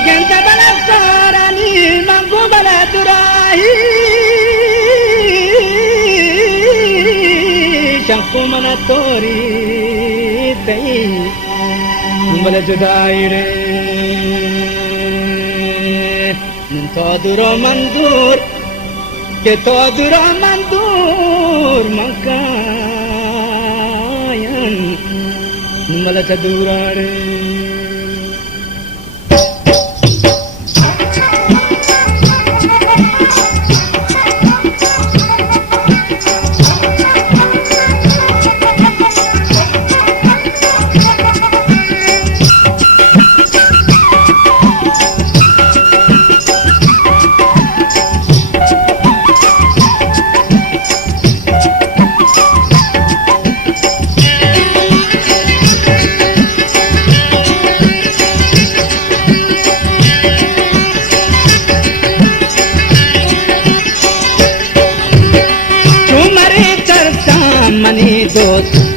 Ogente balasarani mangu baladurahi Shakku manatori tei bala judai re Toduro mandur ke toduro mandur makayan bala jadurare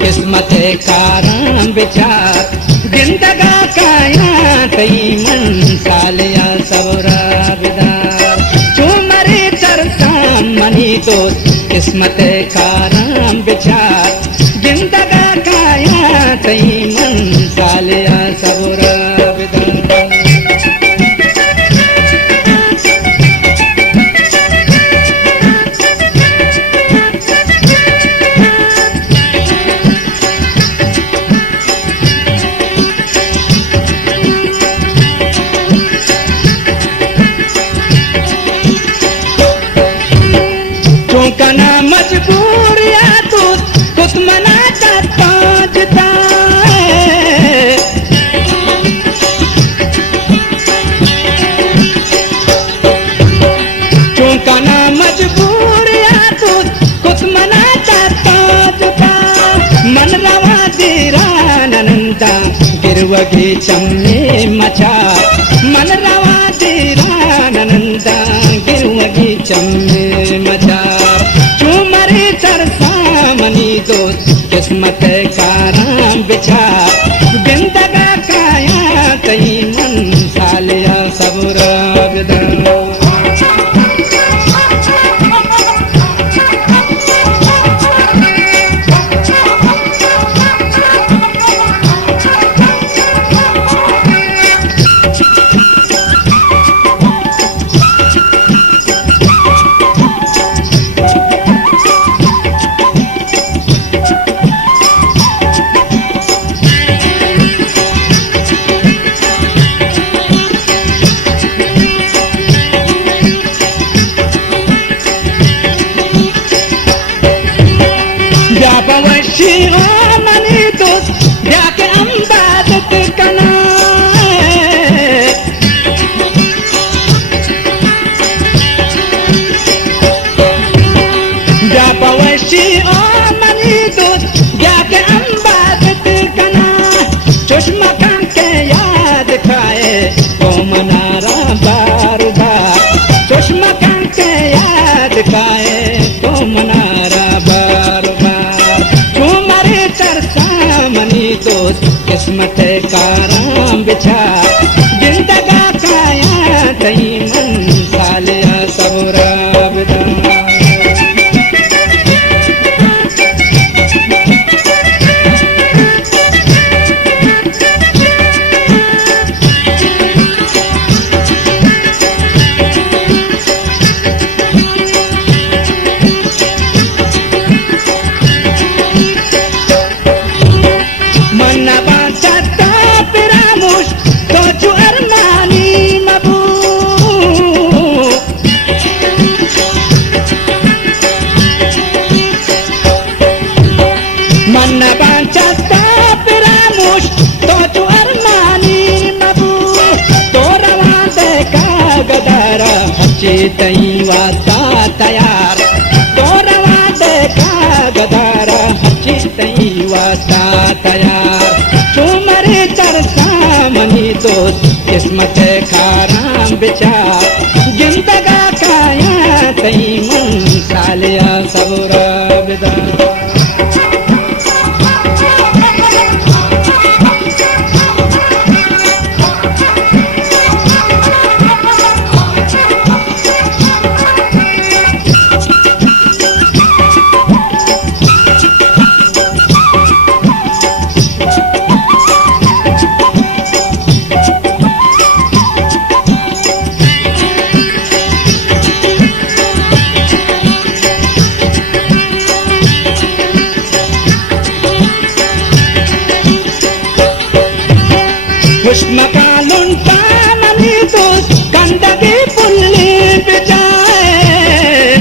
किस्मत कारम विचार जिंदगा काया तई मन सालिया सवरा विदार चुमरे चरसा मनी दोस्त किस्मत कारम विचार जिंदगा काया तई मन सालिया सवरा विदार कना मजबूर या तू खुद मना चाहता जता तू कना मजबूर या तू खुद मना चाहता जता मन रवा तेरा नंदा गिरवगे चम्मे मचा मन रवा तेरा नंदा गिरवगे चम्मे मचा मनी दोस्त किस्मत कारम विचार जिंदगा काया तई मन सालिया सबरा विदार मनी दोस्त जाके अम्बादत कना जापवशी ओ मनी दोस्त जाके अम्बादत कना चश्मा के याद खाए तो मनारा बारूदार चश्मा के याद खाए तो मनारा मनी दोस्त किस्मत कारम विचार जिंदगा काया तई मन सालिया सबरा विदार तई वाता तयार तोरवा देखा गदारा हची तई वाता तयार चुमरे चरसा मनी दोस्त किस्मत कारम विचार जिंदगा काया तई मन सालिया सबरा विदार पुष्मकालुंटा मनी तो गंदगी पुल्ली बिछाए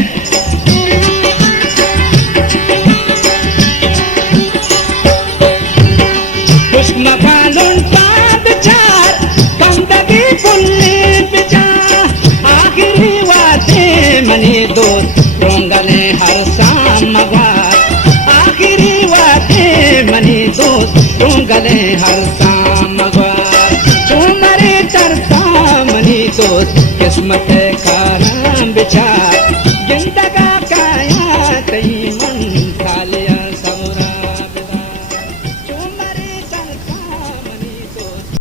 पुष्मकालुंटा बिछार गंदगी पुल्ली बिछा आखिरी वादे मनी दोस्त रोंगले हर शाम मगार आखिरी वादे मनी दोस्त रोंगले हर शाम मगार चुमरे चरता मनी दोस्त किस्मत का नाम बिचार